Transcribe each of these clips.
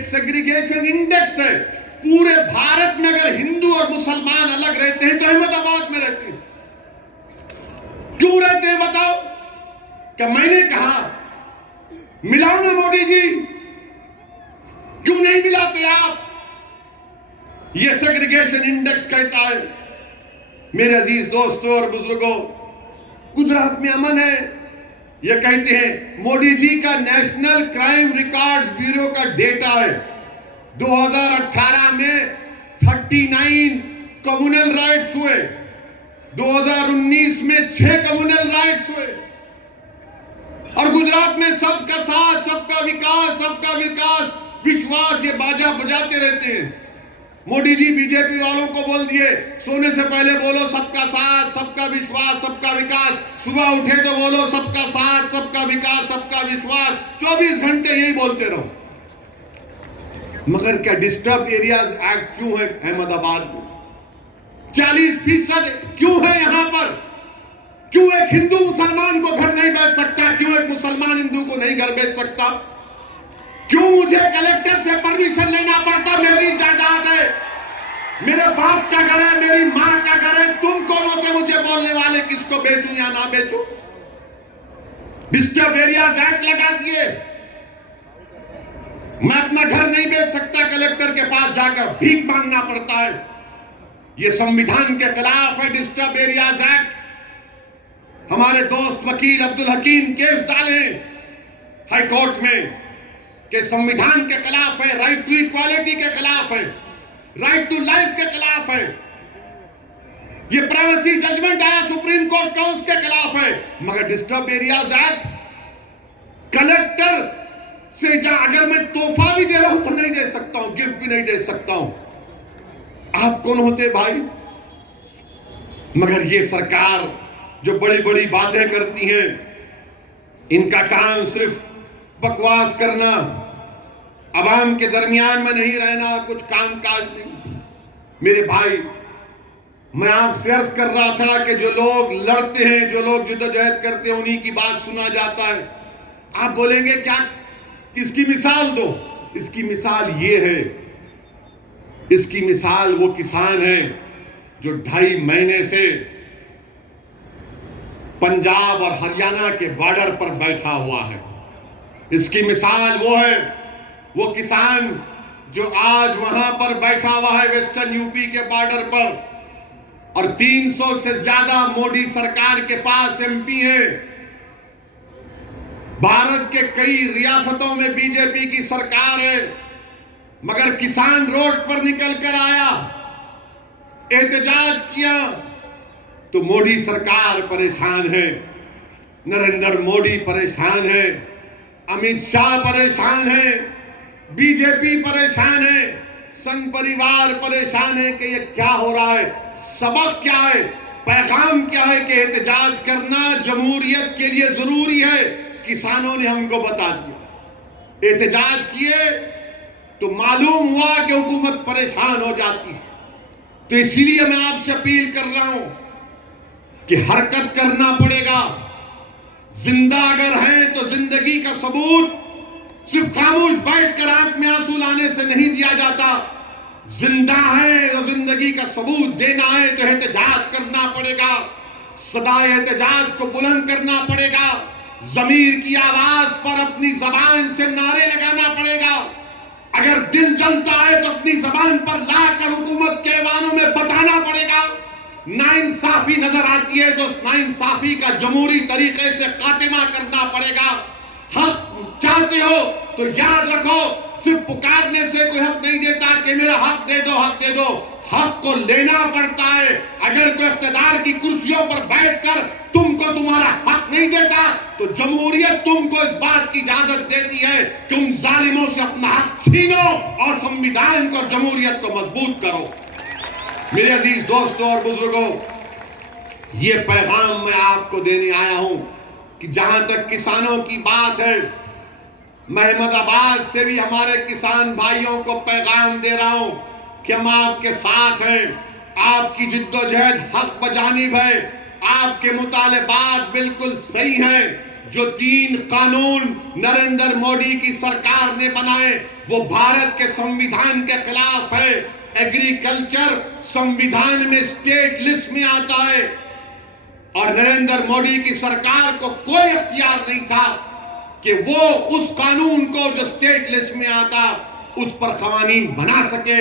एक segregation index है। पूरे भारत में अगर हिंदू और मुसलमान अलग रहते हैं तो अहमदाबाद में रहते हैं। क्यों रहते हैं बताओ? क्या मैंने कहा मिलाओ ना मोदी जी, क्यों नहीं मिलाते आप? ये सेग्रीगेशन इंडेक्स कहता है। मेरे अजीज दोस्तों और बुजुर्गों, गुजरात में अमन है। ये कहते हैं मोदी जी का नेशनल क्राइम रिकॉर्ड्स ब्यूरो का डेटा है 2018 में 39 कम्युनल राइट्स हुए, 2019 में 6 कम्युनल राइट्स हुए। और गुजरात में सबका साथ, सबका विकास, विश्वास, ये बाजा बजाते रहते हैं। मोदी जी बीजेपी वालों को बोल दिए सोने से पहले बोलो सबका साथ, सबका विश्वास, सबका विकास। सुबह उठे तो बोलो सबका साथ, सबका विकास, सबका विश्वास। 24 घंटे यही बोलते रहो। मगर क्या डिस्टर्ब एरियाज एक्ट क्यों है अहमदाबाद में? 40% क्यों है यहां पर? क्यों एक हिंदू मुसलमान को घर नहीं बेच सकता? क्यों एक मुसलमान हिंदू को नहीं घर बेच सकता? क्यों मुझे कलेक्टर से परमिशन लेना पड़ता? मेरी जायदाद है, मेरे बाप का घर है, मेरी मां का घर है। तुम कौन होते मुझे बोलने वाले किसको बेचूं या ना बेचूं? डिस्टर्ब एरियाज एक्ट लगा दिए। मैं अपना घर नहीं बेच सकता, कलेक्टर के पास जाकर भीख मांगना पड़ता है। यह संविधान के खिलाफ है डिस्टर्ब एरियाज एक्ट। हमारे दोस्त वकील अब्दुल हकीम केस डाले हाई कोर्ट में कि संविधान के खिलाफ है, राइट टू इक्वालिटी के खिलाफ है, राइट टू लाइफ के खिलाफ है। ये प्राइवेसी जजमेंट आया सुप्रीम कोर्ट का, उसके खिलाफ है। मगर डिस्टर्ब एरियाज एक्ट, कलेक्टर से अगर मैं तोहफा भी दे रहा हूं तो नहीं दे सकता हूं, गिफ्ट भी नहीं दे सकता हूं। आप कौन होते भाई? मगर ये सरकार जो बड़ी बड़ी बातें करती हैं, इनका काम सिर्फ बकवास करना, अवाम के दरमियान में नहीं रहना, कुछ काम काज नहीं। मेरे भाई, मैं आपसे अर्ज कर रहा था कि जो लोग लड़ते हैं, जो लोग जद्दोजहद करते हैं, उन्हीं की बात सुना जाता है। आप बोलेंगे क्या, किसकी मिसाल दो? इसकी मिसाल ये है, इसकी मिसाल वो किसान है जो 2.5 महीने से पंजाब और हरियाणा के बॉर्डर पर बैठा हुआ है। इसकी मिसाल वो है, वो किसान जो आज वहां पर बैठा हुआ है वेस्टर्न यूपी के बॉर्डर पर, और 300 से ज्यादा मोदी सरकार के पास एमपी हैं। भारत के कई रियासतों में बीजेपी की सरकार है, मगर किसान रोड पर निकल कर आया, एहतजाज किया तो मोदी सरकार परेशान है, नरेंद्र मोदी परेशान है, अमित शाह परेशान है, बीजेपी परेशान है, संघ परिवार परेशान है कि ये क्या हो रहा है, सबक क्या है, पैगाम क्या है कि एहतजाज करना जमहूरियत के लिए जरूरी है। किसानों ने हमको बता दिया, एहतजाज किए तो मालूम हुआ कि हुकूमत परेशान हो जाती है। तो इसीलिए मैं आपसे अपील कर रहा हूं कि हरकत करना पड़ेगा। जिंदा अगर हैं तो जिंदगी का सबूत सिर्फ खामोश बैठकर आंख में आंसू लाने से नहीं दिया जाता। जिंदा है तो जिंदगी का सबूत देना है तो एहतजाज करना पड़ेगा, सदा एहतजाज को बुलंद करना पड़ेगा, ज़मीर की आवाज पर अपनी जबान से नारे लगाना पड़ेगा। अगर दिल जलता है तो अपनी जबान पर लाकर हुकूमत के ऐवानों में बताना पड़ेगा। नाइंसाफी नजर आती है तो नाइंसाफी का जमहूरी तरीके से खात्मा करना पड़ेगा। हक चाहते हो तो याद रखो, सिर्फ पुकारने से कोई हक नहीं देता कि मेरा हक दे दो, हक दे दो। हक को लेना पड़ता है। अगर कोई इख्तिदार की कुर्सियों पर बैठकर तुमको तुम्हारा हक नहीं देता तो जमहूरियत तुमको इस बात की इजाजत देती है कि उन जालिमों से अपना हक छीनो और संविधान को और जमहूरियत को मजबूत करो। मेरे अजीज दोस्तों और बुजुर्गों, ये पैगाम मैं आपको देने आया हूं कि जहां तक किसानों की बात है, मैं अहमदाबाद से भी हमारे किसान भाइयों को पैगाम दे रहा हूं कि हम आपके साथ हैं। आपकी जिद्दोजहद हक बजानिब है, आपके मुतालिबात बिल्कुल सही हैं। जो 3 कानून नरेंद्र मोदी की सरकार ने बनाए वो भारत के संविधान के खिलाफ है। एग्रीकल्चर संविधान में स्टेट लिस्ट में आता है और नरेंद्र मोदी की सरकार को कोई इख्तियार नहीं था कि वो उस कानून को जो स्टेट लिस्ट में आता उस पर कवानीन बना सके।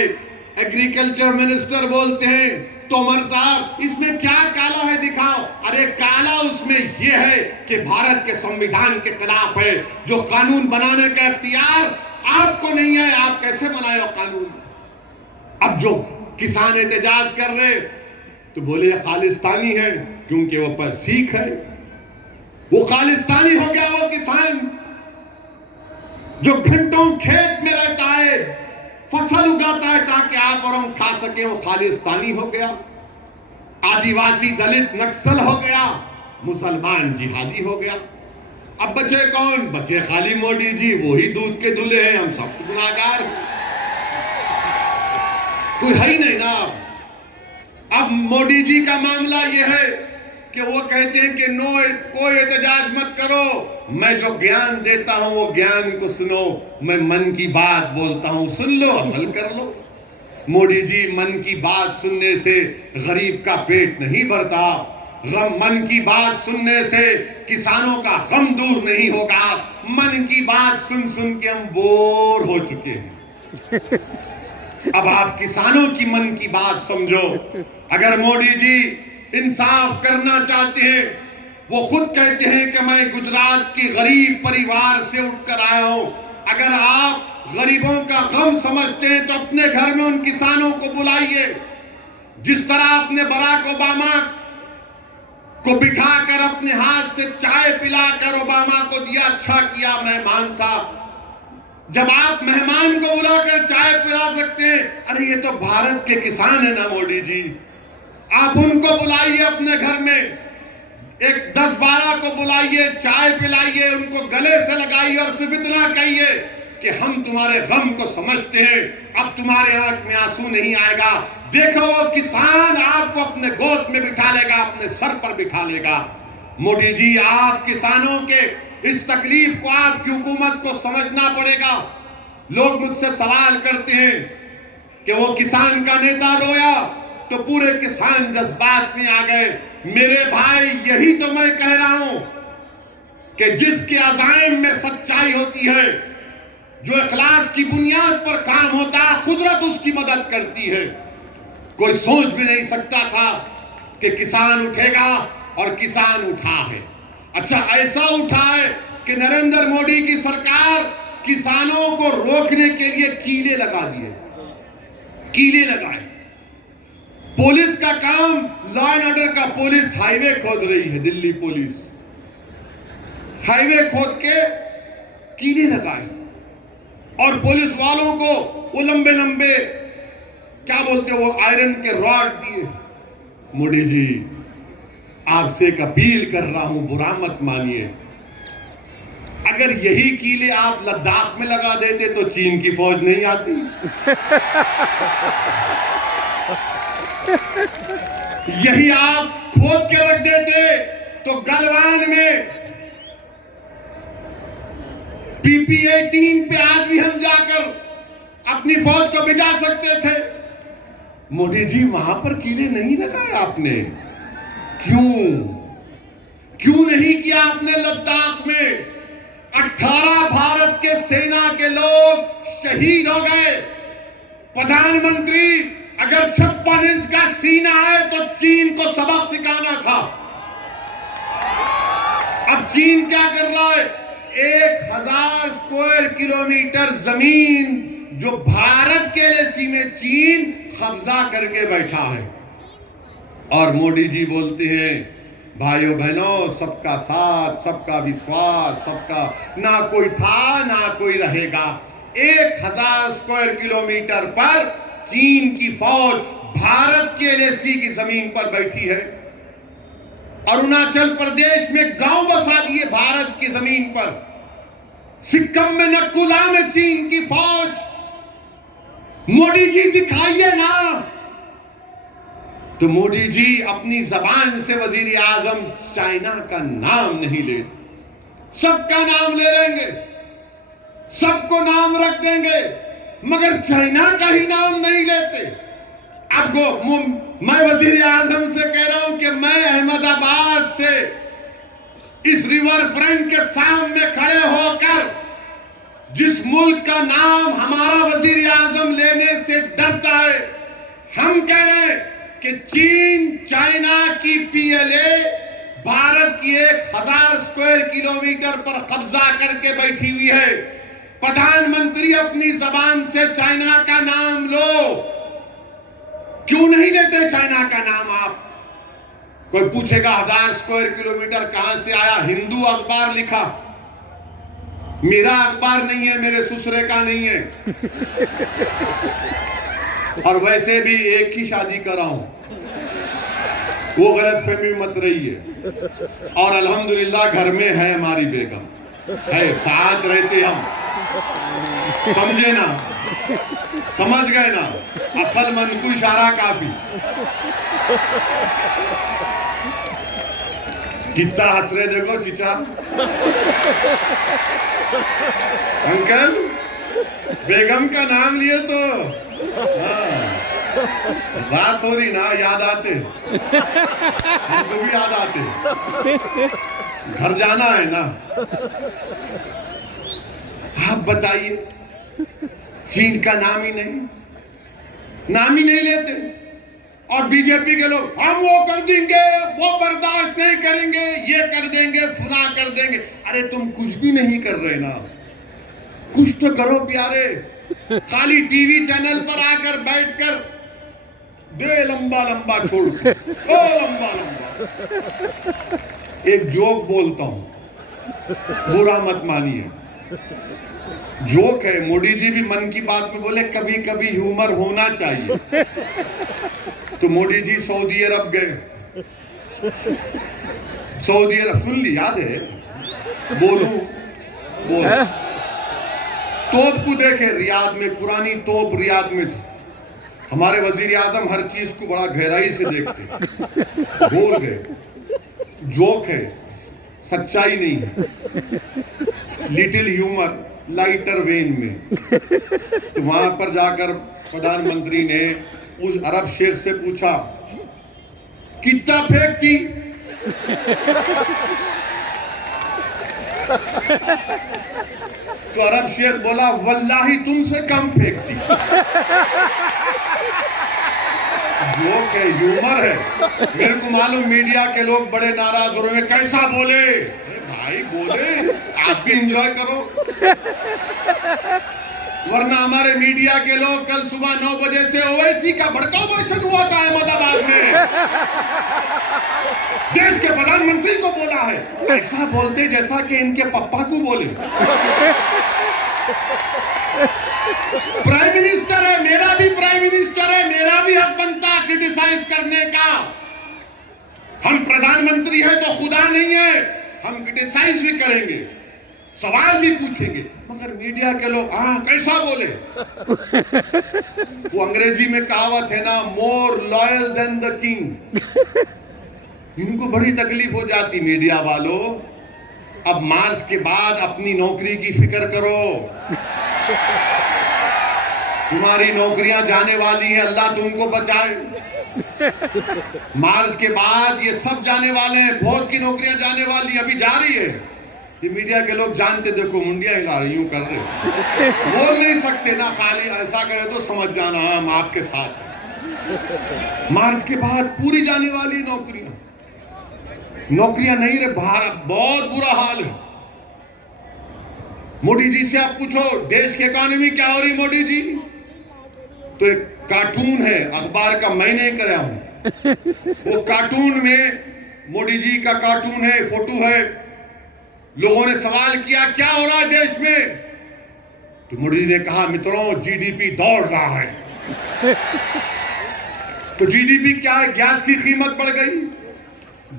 एग्रीकल्चर मिनिस्टर बोलते हैं तोमर साहब इसमें क्या काला है दिखाओ। अरे काला उसमें यह है कि भारत के संविधान के खिलाफ है। जो कानून बनाने का इख्तियार आपको नहीं है, आप कैसे बनाए हो कानून। अब जो किसान एहतजाज कर रहे तो बोले खालिस्तानी है क्योंकि वो पर सिख है, वो खालिस्तानी हो गया। वो किसान जो घंटों खेत में रहता है, फसल उगाता है ताकि आप और हम खा सके, वो खालिस्तानी हो गया। आदिवासी दलित नक्सल हो गया, मुसलमान जिहादी हो गया। अब बचे कौन? बचे खाली मोदी जी, वही दूध के दूल्हे हैं, हम सब गुनाहगार, कोई है ही नहीं ना। अब मोदी जी का मामला यह है कि वो कहते हैं कि कोई एहतजाज मत करो, मैं जो ज्ञान देता हूं वो ज्ञान को सुनो, मैं मन की बात बोलता हूं, सुन लो, अमल कर लो। मोदी जी मन की बात सुनने से गरीब का पेट नहीं भरता, मन की बात सुनने से किसानों का गम दूर नहीं होगा। मन की बात सुन सुन के हम बोर हो चुके हैं। अब आप किसानों की मन की बात समझो। अगर मोदी जी इंसाफ करना चाहते हैं, वो खुद कहते हैं कि मैं गुजरात के गरीब परिवार से उठकर आया हूं। अगर आप गरीबों का गम समझते हैं तो अपने घर में उन किसानों को बुलाइए। जिस तरह आपने बराक ओबामा को बिठाकर अपने हाथ से चाय पिलाकर ओबामा को दिया, अच्छा किया, मेहमान था। जब आप मेहमान को बुलाकर चाय पिला सकते हैं, अरे ये तो भारत के किसान है ना मोदी जी, आप उनको बुलाइए अपने घर में, एक 10-12 को बुलाइए, चाय पिलाइए, उनको गले से लगाइए और सिर्फ इतना कहिए कि हम तुम्हारे गम को समझते हैं, अब तुम्हारे आंख में आंसू नहीं आएगा। देखो वो किसान आपको अपने गोद में बिठा लेगा, अपने सर पर बिठा लेगा। मोदी जी आप किसानों के इस तकलीफ को आपकी हुकूमत को समझना पड़ेगा। लोग मुझसे सवाल करते हैं कि वो किसान का नेता रोया तो पूरे किसान जज्बात में आ गए। मेरे भाई यही तो मैं कह रहा हूं कि जिसके अज़ाइम में सच्चाई होती है, जो इखलास की बुनियाद पर काम होता है, कुदरत उसकी मदद करती है। कोई सोच भी नहीं सकता था कि किसान उठेगा और किसान उठा है। अच्छा ऐसा उठा है कि नरेंद्र मोदी की सरकार किसानों को रोकने के लिए कीले लगा दिए, कीले लगाए। पुलिस का काम, लॉ एंड ऑर्डर का, पुलिस हाईवे खोद रही है, दिल्ली पुलिस हाईवे खोद के कीले लगाए और पुलिस वालों को वो लंबे लंबे क्या बोलते हो, वो आयरन के रॉड दिए। मोदी जी आपसे एक अपील कर रहा हूं, बुरा मत मानिए, अगर यही कीले आप लद्दाख में लगा देते तो चीन की फौज नहीं आती। यही आप खोद के रख देते तो गलवान में PP-18 पे आज भी हम जाकर अपनी फौज को भिजा सकते थे। मोदी जी वहां पर कीले नहीं लगाए आपने, क्यों नहीं किया आपने? लद्दाख में 18 भारत के सेना के लोग शहीद हो गए। प्रधानमंत्री अगर 56 इंच का सीना है तो चीन को सबक सिखाना था। अब चीन क्या कर रहा है? 1000 स्क्वायर किलोमीटर जमीन जो भारत के एलएसी में चीन कब्जा करके बैठा है। और मोदी जी बोलते हैं भाइयों बहनों, सबका साथ, सबका विश्वास, सबका, ना कोई था ना कोई रहेगा। 1000 स्क्वायर किलोमीटर पर चीन की फौज भारत के एलएसी की जमीन पर बैठी है। अरुणाचल प्रदेश में गांव बसा दिए भारत की जमीन पर। सिक्किम में नकुला में चीन की फौज। मोदी जी दिखाइए ना। तो मोदी जी अपनी जबान से वजीर आजम चाइना का नाम नहीं लेते। सबका नाम ले लेंगे, सबको नाम रख देंगे, मगर चाइना का ही नाम नहीं लेते। आपको मैं वजीर आजम से कह रहा हूं कि मैं अहमदाबाद से इस रिवर फ्रंट के सामने खड़े होकर जिस मुल्क का नाम हमारा वजीर आजम लेने से डरता है, हम कह रहे हैं कि चीन चाइना की पीएलए भारत की 1000 स्क्वायर किलोमीटर पर कब्जा करके बैठी हुई है। प्रधानमंत्री अपनी जबान से चाइना का नाम लो, क्यों नहीं लेते चाइना का नाम आप? कोई पूछेगा 1000 स्क्वायर किलोमीटर कहां से आया? हिंदू अखबार लिखा, मेरा अखबार नहीं है, मेरे ससुरे का नहीं है। और वैसे भी एक ही शादी कर रहा हूं, वो गलतफहमी मत रही है। और अल्हम्दुलिल्लाह घर में है हमारी बेगम, है, साथ रहते हम, समझे ना, समझ गए ना, अकल मन को इशारा काफी। कितना हंस रहे देखो चीचा, अंकल बेगम का नाम लिए तो रात हो रही ना, याद आते, हमको भी याद आते, घर जाना है ना। आप बताइए, चीन का नाम ही नहीं लेते। और बीजेपी के लोग हम वो कर देंगे, वो बर्दाश्त नहीं करेंगे, ये कर देंगे, फुना कर देंगे। अरे तुम कुछ भी नहीं कर रहे ना, कुछ तो करो प्यारे। खाली टीवी चैनल पर आकर बैठकर बे लंबा लंबा छोड़ ओ लंबा लंबा। एक जोक बोलता हूं, बुरा मत मानिए, जोक है। मोदी जी भी मन की बात में बोले कभी कभी ह्यूमर होना चाहिए। तो मोदी जी सऊदी अरब गए, सऊदी अरब सुन ली, याद है, बोलूं बोल, तोप को देखे रियाद में, पुरानी तोप रियाद में थी। हमारे वजीर आजम हर चीज को बड़ा गहराई से देखते, बोल गए, जोक है, सच्चाई नहीं है, लिटिल ह्यूमर, लाइटर वेन में। तो वहां पर जाकर प्रधानमंत्री ने उस अरब शेख से पूछा कितना फेंकती? तो अरब शेख बोला वल्लाही तुमसे कम फेंकती। जोक है, ह्यूमर है। मेरे को मालूम मीडिया के लोग बड़े नाराज हो रहे हैं, कैसा बोले? अरे भाई बोले, आप भी एंजॉय करो, वरना हमारे मीडिया के लोग कल सुबह 9 बजे से ओवैसी का भड़काऊ भाषण हुआ था अहमदाबाद में, देश के प्रधानमंत्री को बोला है, ऐसा बोलते जैसा कि इनके पप्पा को बोले। प्राइम मिनिस्टर है, मेरा भी प्राइम मिनिस्टर है, मेरा भी हक बनता क्रिटिसाइज करने का। हम प्रधानमंत्री है तो खुदा नहीं है, हम क्रिटिसाइज भी करेंगे, सवाल भी पूछेंगे। मगर मीडिया के लोग कैसा बोले? वो अंग्रेजी में कहावत है ना, more loyal than the king. इनको बड़ी तकलीफ हो जाती मीडिया वालों। अब मार्च के बाद अपनी नौकरी की फिक्र करो, तुम्हारी नौकरियां जाने वाली हैं, अल्लाह तुमको बचाए। मार्च के बाद ये सब जाने वाले हैं, बहुत की नौकरियां जाने वाली, अभी जा रही है। ये मीडिया के लोग जानते, देखो मुंडिया हिला रहे, यूं कर रहे, बोल नहीं सकते ना, खाली ऐसा करे तो समझ जाना हम आपके साथ हैं। मार्च के बाद पूरी जाने वाली नौकरियां नहीं रहे, भारत बहुत बुरा हाल है। मोदी जी से आप पूछो देश की इकोनॉमी क्या हो रही मोदी जी, तो एक कार्टून है अखबार का, मैं नहीं कराया हूं, वो कार्टून में मोदी जी का कार्टून है, फोटो है। लोगों ने सवाल किया क्या हो रहा है देश में, तो मोदी जी ने कहा मित्रों जीडीपी दौड़ रहा है। तो जीडीपी क्या है? गैस की कीमत बढ़ गई,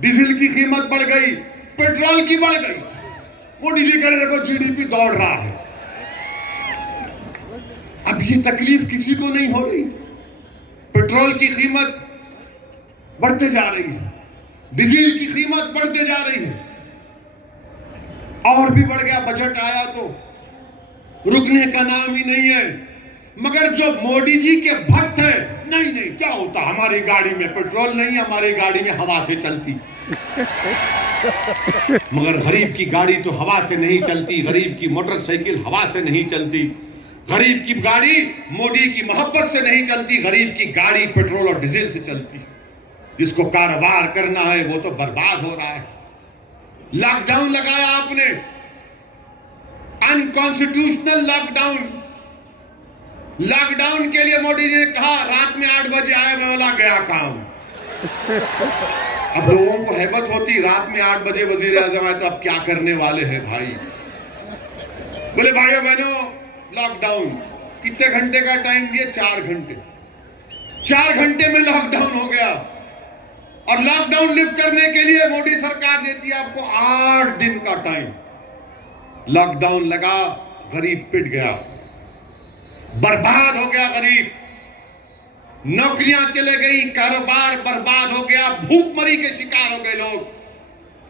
डीजल की कीमत बढ़ गई, पेट्रोल की बढ़ गई। मोदी जी कह रहे देखो जीडीपी दौड़ रहा है। अब ये तकलीफ किसी को नहीं हो रही, पेट्रोल की कीमत बढ़ते जा रही है, डीजल की कीमत बढ़ते जा रही है। और भी बढ़ गया, बजट आया तो रुकने का नाम ही नहीं है। मगर जो मोदी जी के भक्त हैं, नहीं नहीं क्या होता, हमारी गाड़ी में पेट्रोल नहीं, हमारी गाड़ी में हवा से चलती। मगर गरीब की गाड़ी तो हवा से नहीं चलती, गरीब की मोटरसाइकिल हवा से नहीं चलती, गरीब की गाड़ी मोदी की मोहब्बत से नहीं चलती, गरीब की गाड़ी पेट्रोल और डीजल से चलती। जिसको कारोबार करना है वो तो बर्बाद हो रहा है। लॉकडाउन लगाया आपने, अनकॉन्स्टिट्यूशनल लॉकडाउन। लॉकडाउन के लिए मोदी जी ने कहा रात में 8 बजे आया, मैं बोला गया काम। अब लोगों को हैबत होती, रात में 8 बजे वजीर आजम आए तो अब क्या करने वाले हैं भाई। बोले भाइयों बहनों, लॉकडाउन कितने घंटे का टाइम दिए? 4 घंटे। 4 घंटे में लॉकडाउन हो गया। और लॉकडाउन लिफ्ट करने के लिए मोदी सरकार देती है आपको 8 दिन का टाइम। लॉकडाउन लगा, गरीब पिट गया, बर्बाद हो गया गरीब, नौकरियां चले गई, कारोबार बर्बाद हो गया, भूखमरी के शिकार हो गए लोग।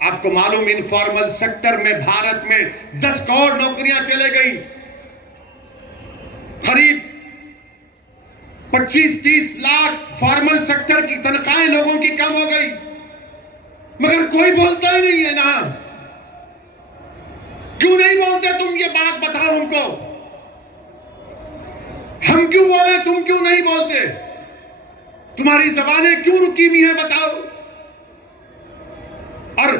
आपको मालूम, इनफॉर्मल सेक्टर में भारत में 10 करोड़ नौकरियां चले गई, करीब 25-30 लाख फॉर्मल सेक्टर की तनख्वाहें लोगों की कम हो गई। मगर कोई बोलता ही नहीं है ना। क्यों नहीं बोलते तुम? ये बात बताओ हमको। हम क्यों बोले, तुम क्यों नहीं बोलते? तुम्हारी जबानें क्यों रुकी हुई हैं, बताओ। और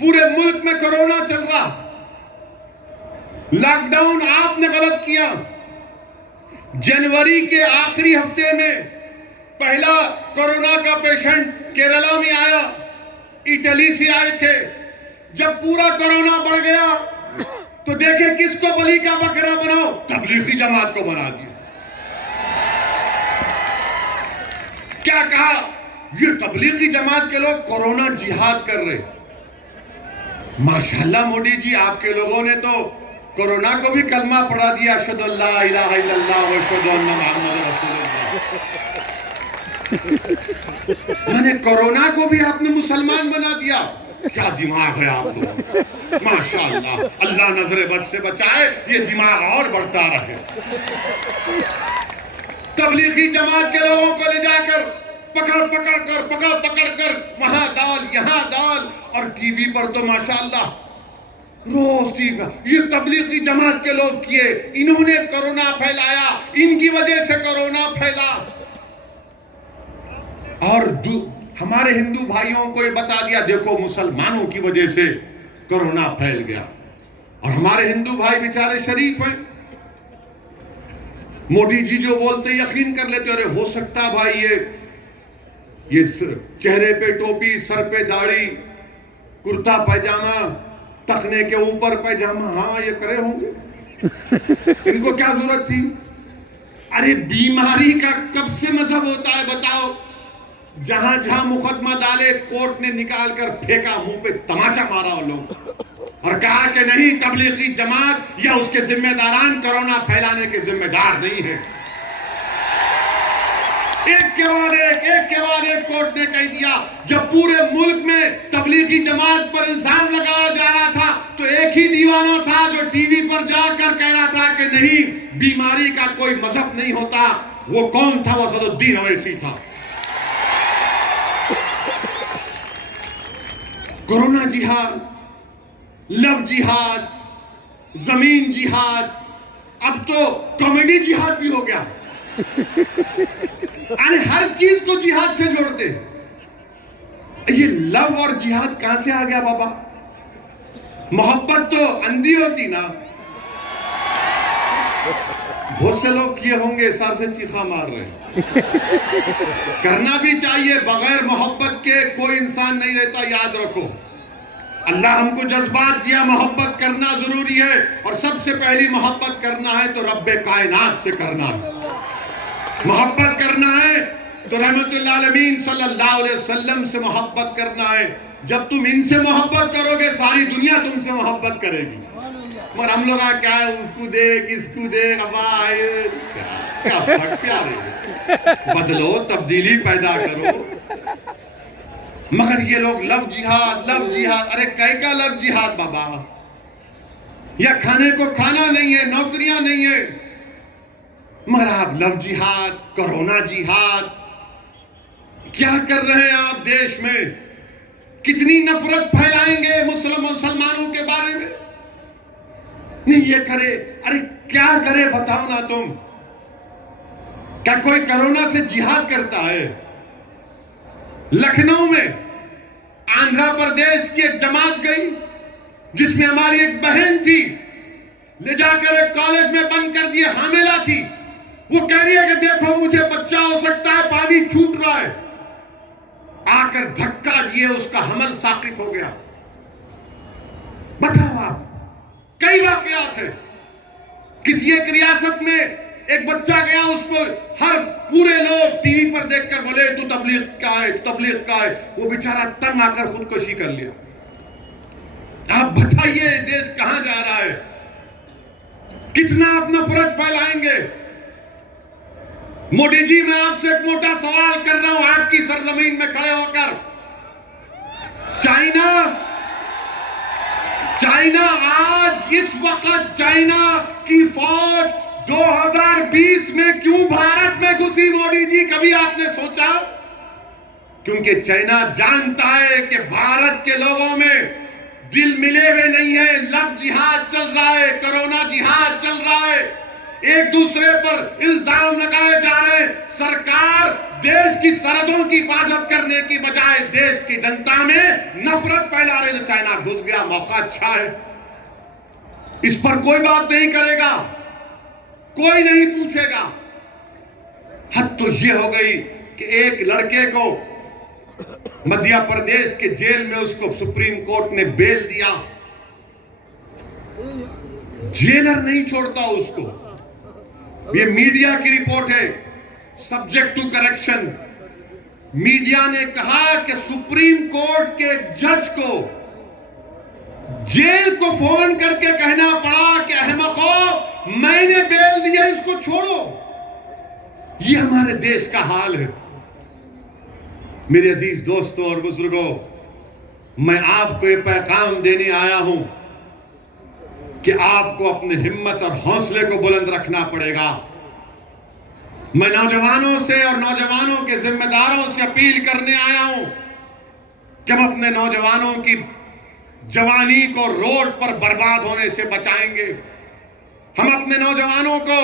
पूरे मुल्क में कोरोना चल रहा, लॉकडाउन आपने गलत किया। जनवरी के आखिरी हफ्ते में पहला कोरोना का पेशेंट केरला में आया, इटली से आए थे। जब पूरा कोरोना बढ़ गया तो देखे किसको बलि का बकरा बनाओ, तबलीगी जमात को बना दिया। क्या कहा? ये तबलीगी जमात के लोग कोरोना जिहाद कर रहे। माशाल्लाह मोदी जी, आपके लोगों ने तो कोरोना को भी कलमा पढ़ा दिया, अशहदु अल्ला इलाहा इल्लल्लाह व अशहदु अन्ना मुहम्मद रसूलुल्लाह। मैंने कोरोना को भी आपने मुसलमान बना दिया। क्या दिमाग है आप लोगों, माशाल्लाह। अल्लाह नजरे बद से बचाए, ये दिमाग और बढ़ता रहे। तबलीगी जमात के लोगों को ले जाकर पकड़ कर वहां डाल, यहां डाल, और टीवी पर तो माशाल्लाह रोज टीवी। ये तबलीगी जमात के लोग किए, इन्होंने कोरोना फैलाया, इनकी वजह से कोरोना फैला। और हमारे हिंदू भाइयों को ये बता दिया, देखो मुसलमानों की वजह से कोरोना फैल गया। और हमारे हिंदू भाई बेचारे शरीफ हैं, मोदी जी जो बोलते यकीन कर लेते। अरे हो सकता भाई ये चेहरे पे टोपी, सर पे दाढ़ी, कुर्ता पैजामा, टखने के ऊपर पैजामा, हाँ ये करे होंगे, इनको क्या जरूरत थी? अरे बीमारी का कब से मजहब होता है बताओ? जहां जहां मुकदमा डाले कोर्ट ने निकाल कर फेंका, मुंह पे तमाचा मारा उन लोग और कहा कि नहीं, तबलीगी जमात या उसके जिम्मेदारान कोरोना फैलाने के जिम्मेदार नहीं है। एक के बाद एक कोर्ट ने कह दिया। जब पूरे मुल्क में तबलीगी जमात पर इल्जाम लगाया जा रहा था तो एक ही दीवाना था जो टीवी पर जाकर कह रहा था कि नहीं, बीमारी का कोई मजहब नहीं होता। वो कौन था? वो असदुद्दीन ओवैसी था। कोरोना जिहाद, लव जिहाद, जमीन जिहाद, अब तो कॉमेडी जिहाद भी हो गया। अरे हर चीज को जिहाद से जोड़ते। ये लव और जिहाद कहां से आ गया बाबा? मोहब्बत तो अंधी होती ना। बहुत से लोग किए होंगे, सर से चीखा मार रहे। करना भी चाहिए, बगैर मोहब्बत के कोई इंसान नहीं रहता, याद रखो। अल्लाह हमको जज्बात दिया, मोहब्बत करना जरूरी है। और सबसे पहली मोहब्बत करना है तो रब्बे कायनात से करना है। मोहब्बत करना है तो रहमतुल्लाह अलमीन सल्लल्लाहु अलैहि वसल्लम से मोहब्बत करना है। जब तुम इनसे मोहब्बत करोगे, सारी दुनिया तुमसे मोहब्बत करेगी। मगर हम लोग क्या है, उसको देख, इसको देख, क्या प्यारे, बदलो, तब्दीली पैदा करो। मगर ये लोग लव जिहाद, लव जिहाद। अरे कै का लव जिहाद बाबा? या खाने को खाना नहीं है, नौकरियां नहीं है, मगर आप लव जिहाद, कोरोना जिहाद, क्या कर रहे हैं आप देश में? कितनी नफरत फैलाएंगे मुसलमानों के बारे में? नहीं ये करे, अरे क्या करे बताओ ना तुम? क्या कोई कोरोना से जिहाद करता है? लखनऊ में आंध्र प्रदेश की एक जमात गई जिसमें हमारी एक बहन थी, ले जाकर एक कॉलेज में बंद कर दिए, हामिला थी। वो कह रही है कि देखो मुझे बच्चा हो सकता है, पानी छूट रहा है। आकर धक्का दिए, उसका हमल साकित हो गया। बताओ आप, कई वाकयात है। किसी एक रियासत में एक बच्चा गया, उसको हर पूरे लोग टीवी पर देखकर बोले तू तबलीग का है, तू तबलीग का है। वो बेचारा तंग आकर खुदकुशी कर लिया। आप बताइए देश कहां जा रहा है? कितना आप नफरत फैलाएंगे? मोदी जी, मैं आपसे एक मोटा सवाल कर रहा हूं आपकी सरजमीन में खड़े होकर। चाइना आज इस वक्त चाइना की फौज 2020 में क्यों भारत में घुसी? मोदी जी, कभी आपने सोचा? क्योंकि चाइना जानता है कि भारत के लोगों में दिल मिले हुए नहीं है। लव जिहाद चल रहा है, कोरोना जिहाद चल रहा है, एक दूसरे पर इल्जाम लगाए जा रहे हैं। सरकार देश की सरहदों की हिफाजत करने की बजाय देश की जनता में नफरत फैला रही है। चाइना घुस गया, मौका अच्छा है, इस पर कोई बात नहीं करेगा, कोई नहीं पूछेगा। हद तो यह हो गई कि एक लड़के को मध्य प्रदेश के जेल में उसको सुप्रीम कोर्ट ने बेल दिया, जेलर नहीं छोड़ता उसको। ये मीडिया की रिपोर्ट है, सब्जेक्ट टू करेक्शन। मीडिया ने कहा कि सुप्रीम कोर्ट के जज को जेल को फोन करके कहना पड़ा कि अहमको, मैंने बेल दिया, इसको छोड़ो। ये हमारे देश का हाल है। मेरे अजीज दोस्तों और बुजुर्गों, मैं आपको ये पैगाम देने आया हूं कि आपको अपने हिम्मत और हौसले को बुलंद रखना पड़ेगा। मैं नौजवानों से और नौजवानों के जिम्मेदारों से अपील करने आया हूं कि हम अपने नौजवानों की जवानी को रोड पर बर्बाद होने से बचाएंगे। हम अपने नौजवानों को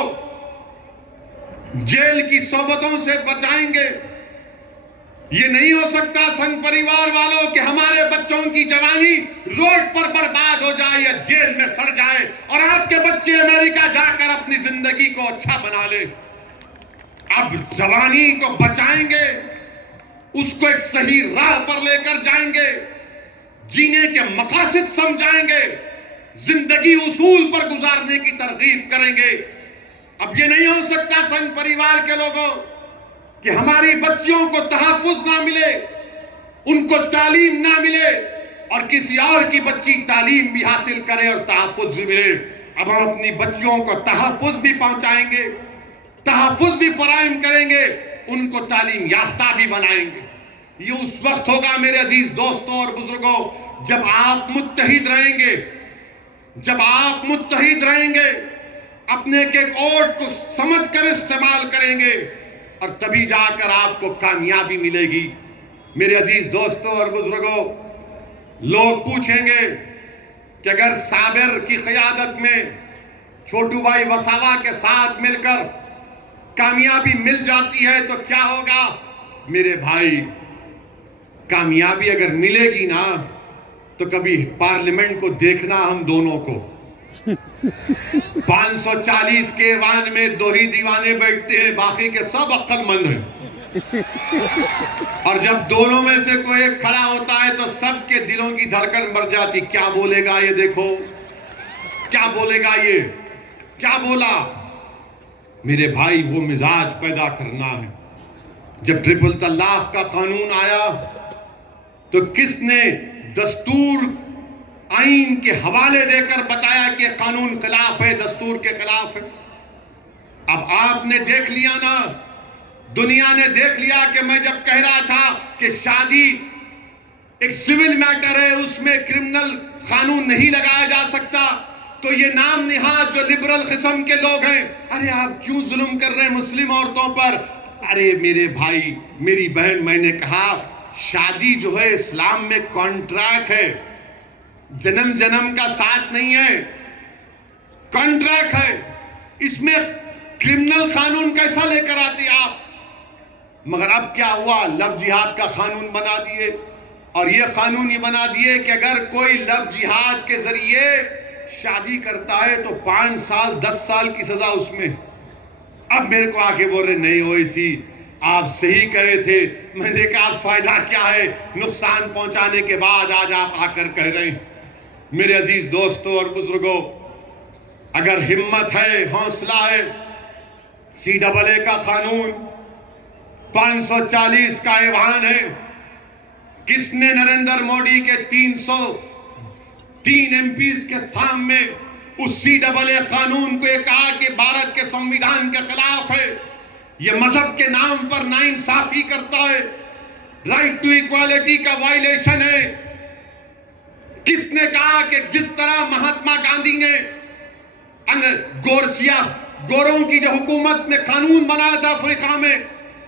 जेल की सोबतों से बचाएंगे। ये नहीं हो सकता संघ परिवार वालों कि हमारे बच्चों की जवानी रोड पर बर्बाद हो जाए या जेल में सड़ जाए और आपके बच्चे अमेरिका जाकर अपनी जिंदगी को अच्छा बना ले। अब जवानी को बचाएंगे, उसको एक सही राह पर लेकर जाएंगे, जीने के मकासद समझाएंगे, जिंदगी उसूल पर गुजारने की तरगीब करेंगे। अब ये नहीं हो सकता संघ परिवार के लोगों कि हमारी बच्चियों को तहफ्फुज ना मिले, उनको तालीम ना मिले और किसी और की बच्ची तालीम भी हासिल करे और तहफ्फुज भी मिले। अब हम अपनी बच्चियों को तहफ्फुज भी पहुंचाएंगे, तहफ्फुज भी फराहम करेंगे, उनको तालीम याफ्ता भी बनाएंगे। ये उस वक्त होगा मेरे अजीज दोस्तों और बुजुर्गों, जब आप मुत्तहिद रहेंगे, जब आप मुत्तहिद रहेंगे, अपने के वोट को समझकर इस्तेमाल करेंगे और तभी जाकर आपको कामयाबी मिलेगी। मेरे अजीज दोस्तों और बुजुर्गों, लोग पूछेंगे कि अगर साबिर की क़यादत में छोटू भाई वसावा के साथ मिलकर कामयाबी मिल जाती है तो क्या होगा? मेरे भाई, कामयाबी अगर मिलेगी ना तो कभी पार्लियामेंट को देखना हम दोनों को। 540 के वान में 2 ही दीवाने बैठते हैं, बाकी के सब अक्लमंद हैं। और जब दोनों में से कोई एक खड़ा होता है तो सबके दिलों की धड़कन बढ़ जाती। क्या बोलेगा ये, देखो क्या बोलेगा ये, क्या बोला। मेरे भाई, वो मिजाज पैदा करना है। जब ट्रिपल तलाक का कानून आया तो किसने दस्तूर आईन के हवाले देकर बताया कि कानून खिलाफ है, दस्तूर के खिलाफ है। अब आपने देख लिया ना, दुनिया ने देख लिया कि मैं जब कह रहा था कि शादी एक सिविल मैटर है, उसमें क्रिमिनल कानून नहीं लगाया जा सकता, तो ये नाम निहाद जो लिबरल किस्म के लोग हैं, अरे आप क्यों जुल्म कर रहे हैं मुस्लिम औरतों पर? अरे मेरे भाई, मेरी बहन, मैंने कहा शादी जो है इस्लाम में कॉन्ट्रैक्ट है, जन्म जन्म का साथ नहीं है, कॉन्ट्रैक्ट है। इसमें क्रिमिनल कानून कैसा लेकर आते आप? मगर अब क्या हुआ, लव जिहाद का कानून बना दिए, और ये कानून ये बना दिए कि अगर कोई लव जिहाद के जरिए शादी करता है तो 5 साल 10 साल की सजा उसमें। अब मेरे को आके बोल रहे नहीं हो इसी, आप सही कहे थे। मैंने कहा फायदा क्या है नुकसान पहुंचाने के बाद, आज आप आकर कह रहे हैं। मेरे अजीज दोस्तों और बुजुर्गों, अगर हिम्मत है, हौसला है, CAA का कानून 540 का ऐवान है। किसने नरेंद्र मोदी के 303 MPs के सामने उस CAA कानून को कहा कि भारत के संविधान के खिलाफ है, यह मजहब के नाम पर नाइंसाफी करता है, राइट टू इक्वालिटी का वायलेशन है। किसने कहा कि जिस तरह महात्मा गांधी ने गोरों की जो हुकूमत ने कानून बनाया था अफ्रीका में,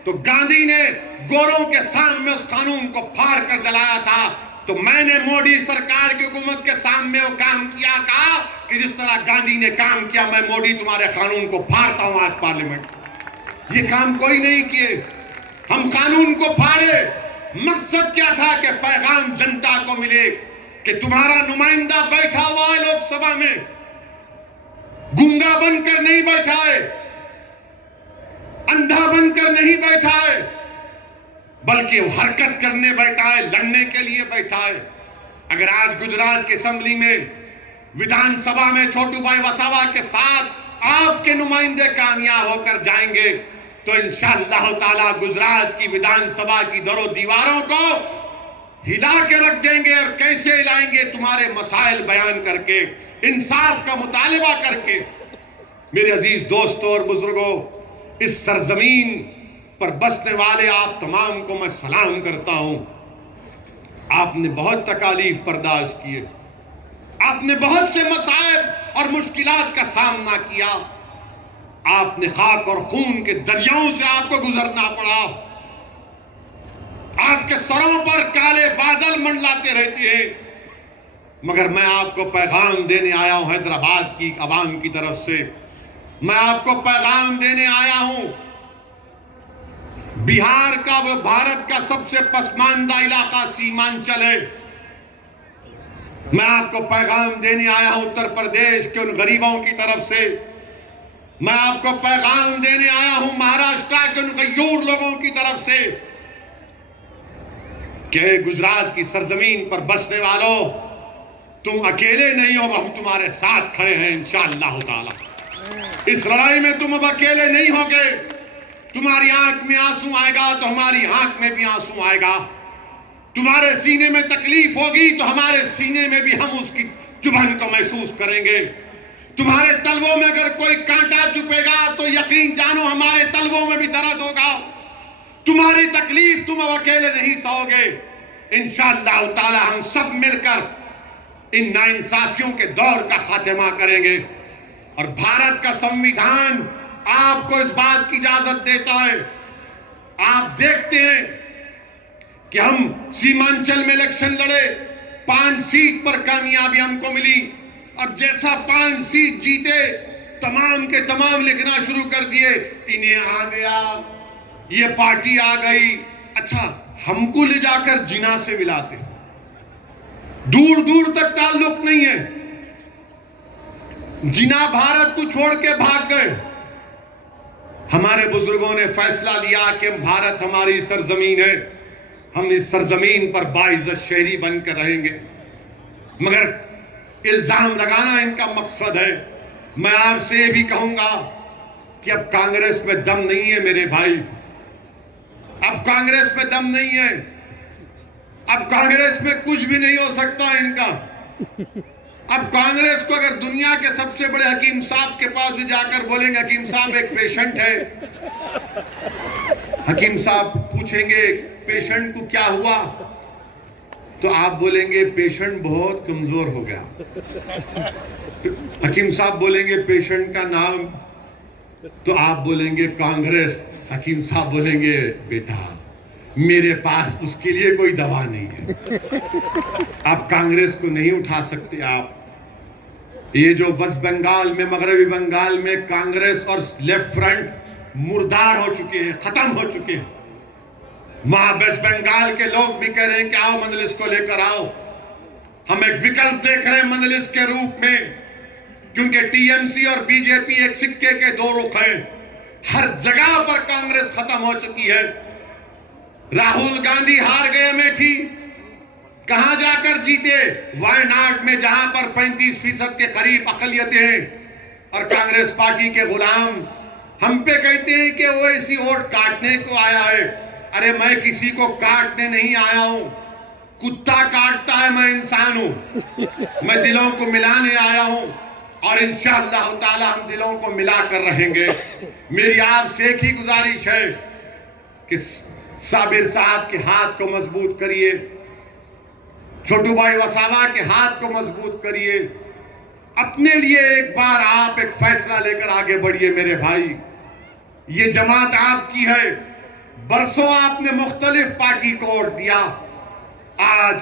तो गांधी ने गोरों के सामने उस कानून को फाड़ कर जलाया था। तो मैंने मोदी सरकार की हुकूमत के सामने वो काम किया, कहा कि जिस तरह गांधी ने काम किया, मैं मोदी तुम्हारे कानून को फाड़ता हूं आज पार्लियामेंट। ये काम कोई नहीं किए, हम कानून को फाड़े। मकसद क्या था कि पैगाम जनता को मिले कि तुम्हारा नुमाइंदा बैठा हुआ है लोकसभा में, गूंगा बनकर नहीं बैठा है, अंधा बनकर नहीं बैठा है, बल्कि वो हरकत करने बैठा है, लड़ने के लिए बैठा है। अगर आज गुजरात की असेंबली में, विधानसभा में छोटू भाई वसावा के साथ आपके नुमाइंदे कामयाब होकर जाएंगे, तो इंशाअल्लाह ताला गुजरात की विधानसभा की दरों दीवारों को हिला के रख देंगे। और कैसे हिलाएंगे? तुम्हारे मसाइल बयान करके, इंसाफ का मुतालिबा करके। मेरे अजीज दोस्तों और बुजुर्गों, इस सरजमीन पर बसने वाले आप तमाम को मैं सलाम करता हूं। आपने बहुत तकालीफ बर्दाश्त किए, आपने बहुत से मसाइब और मुश्किलात का सामना किया, आपने खाक और खून के दरियाओं से आपको गुजरना पड़ा, आपके सरों पर काले बादल मंडलाते रहते हैं। मगर मैं आपको पैगाम देने आया हूं हैदराबाद की आवाम की तरफ से, मैं आपको पैगाम देने आया हूं। बिहार का, वो भारत का सबसे पसमानदा इलाका सीमांचल है। मैं आपको पैगाम देने आया हूं उत्तर प्रदेश के उन गरीबों की तरफ से, मैं आपको पैगाम देने आया हूं महाराष्ट्र के उन गयूर लोगों की तरफ से कि गुजरात की सरजमीन पर बसने वालों, तुम अकेले नहीं हो, हम तुम्हारे साथ खड़े हैं इंशाअल्लाह ताला। इस लड़ाई में तुम अब अकेले नहीं होगे। तुम्हारी आंख में आंसू आएगा तो हमारी आंख में भी आंसू आएगा, तुम्हारे सीने में तकलीफ होगी तो हमारे सीने में भी हम उसकी चुभन को महसूस करेंगे। तुम्हारे तलवों में अगर कोई कांटा चुपेगा तो यकीन जानो हमारे तलवों में भी दर्द होगा। तुम्हारी तकलीफ तुम अब अकेले नहीं सहोगे। इंशाअल्लाह ताला हम सब मिलकर इन नाइंसाफियों के दौर का खात्मा करेंगे। और भारत का संविधान आपको इस बात की इजाजत देता है। आप देखते हैं कि हम सीमांचल में इलेक्शन लड़े, 5 सीट पर कामयाबी हमको मिली, और जैसा 5 सीट जीते तमाम के तमाम लिखना शुरू कर दिए, इन्हें आ गया, ये पार्टी आ गई। अच्छा, हमको ले जाकर जिना से मिलाते, दूर दूर तक ताल्लुक नहीं है। जिना भारत को छोड़ के भाग गए। हमारे बुजुर्गों ने फैसला लिया कि भारत हमारी सरजमीन है, हम इस सरजमीन पर बाइज्जत शहरी बनकर रहेंगे। मगर इल्जाम लगाना इनका मकसद है। मैं आपसे ये भी कहूंगा कि अब कांग्रेस में दम नहीं है मेरे भाई, अब कांग्रेस में दम नहीं है, अब कांग्रेस में कुछ भी नहीं हो सकता इनका। अब कांग्रेस को अगर दुनिया के सबसे बड़े हकीम साहब के पास भी जाकर बोलेंगे हकीम साहब एक पेशेंट है, हकीम साहब पूछेंगे पेशेंट को क्या हुआ, तो आप बोलेंगे पेशेंट बहुत कमजोर हो गया। हकीम साहब बोलेंगे पेशेंट का नाम, तो आप बोलेंगे कांग्रेस। हकीम साहब बोलेंगे बेटा मेरे पास उसके लिए कोई दवा नहीं है। आप कांग्रेस को नहीं उठा सकते। आप ये जो वेस्ट बंगाल में, मगरबी बंगाल में कांग्रेस और लेफ्ट फ्रंट मुर्दार हो चुके हैं, खत्म हो चुके हैं। वहां वेस्ट बंगाल के लोग भी कह रहे हैं कि आओ मजलिस को लेकर आओ। हम एक विकल्प देख रहे हैं मजलिस के रूप में, क्योंकि टीएमसी और बीजेपी एक सिक्के के दो रुख हैं। हर जगह पर कांग्रेस खत्म हो चुकी है। राहुल गांधी हार गए अमेठी, कहां जाकर जीते? वायनाड में, जहां पर 35% के करीब अकलियतें हैं। और कांग्रेस पार्टी के गुलाम हम पे कहते हैं कि वो इसी वोट काटने को आया है। अरे मैं किसी को काटने नहीं आया हूं, कुत्ता काटता है, मैं इंसान हूं। मैं दिलों को मिलाने आया हूं और इंशाअल्लाह ताला हम दिलों को मिलाकर रहेंगे। मेरी आपसे एक ही गुजारिश है कि साबिर साहब के हाथ को मजबूत करिए, छोटू भाई वसावा के हाथ को मजबूत करिए। अपने लिए एक बार आप एक फैसला लेकर आगे बढ़िए मेरे भाई। ये जमात आपकी है। बरसों आपने मुख्तलिफ पार्टी को वोट दिया। आज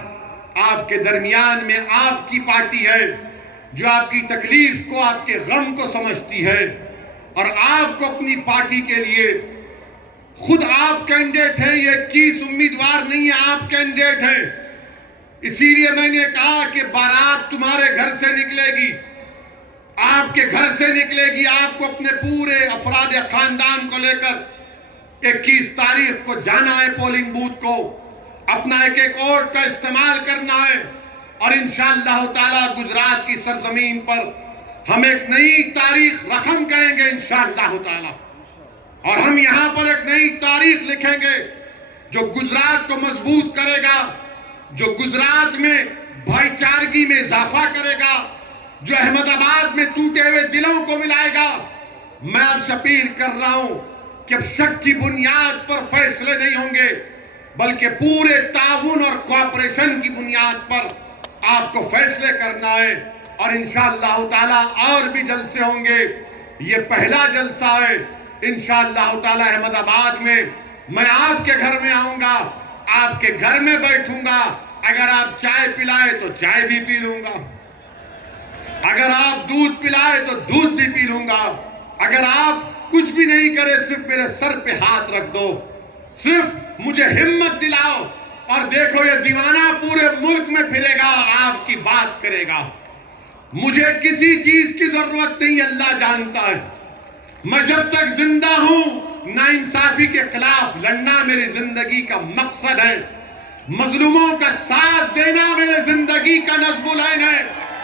आपके दरमियान में आपकी पार्टी है जो आपकी तकलीफ को, आपके गम को समझती है और आपको अपनी पार्टी के लिए, खुद आप कैंडिडेट हैं, ये 21 उम्मीदवार नहीं है, आप कैंडिडेट हैं। इसीलिए मैंने कहा कि बारात तुम्हारे घर से निकलेगी, आपके घर से निकलेगी। आपको अपने पूरे अफराद खानदान को लेकर 21 तारीख को जाना है पोलिंग बूथ को, अपना एक एक वोट का इस्तेमाल करना है और इंशाअल्लाह ताला गुजरात की सरजमीन पर हम एक नई तारीख रकम करेंगे इंशाअल्लाह ताला। और हम यहां पर एक नई तारीख लिखेंगे जो गुजरात को मजबूत करेगा, जो गुजरात में भाईचारगी में इजाफा करेगा, जो अहमदाबाद में टूटे हुए दिलों को मिलाएगा। मैं आपसे अपील कर रहा हूं कि अब शक की बुनियाद पर फैसले नहीं होंगे, बल्कि पूरे ताउन और कोऑपरेशन की बुनियाद पर आपको फैसले करना है। और इंशाअल्लाह ताला और भी जलसे होंगे। ये पहला जलसा है इंशाअल्लाह ताला अहमदाबाद में। मैं आपके घर में आऊंगा, आपके घर में बैठूंगा। अगर आप चाय पिलाए तो चाय भी पी लूंगा, अगर आप दूध पिलाए तो दूध भी पी लूंगा। अगर आप कुछ भी नहीं करे, सिर्फ मेरे सर पे हाथ रख दो, सिर्फ मुझे हिम्मत दिलाओ और देखो ये दीवाना पूरे मुल्क में फिरेगा, आपकी बात करेगा। मुझे किसी चीज की जरूरत नहीं, अल्लाह जानता है। मैं जब तक जिंदा हूं नाइंसाफी के खिलाफ लड़ना मेरी जिंदगी का मकसद है। मजलूमों का साथ देना मेरे जिंदगी का नज़्मुल ऐन है।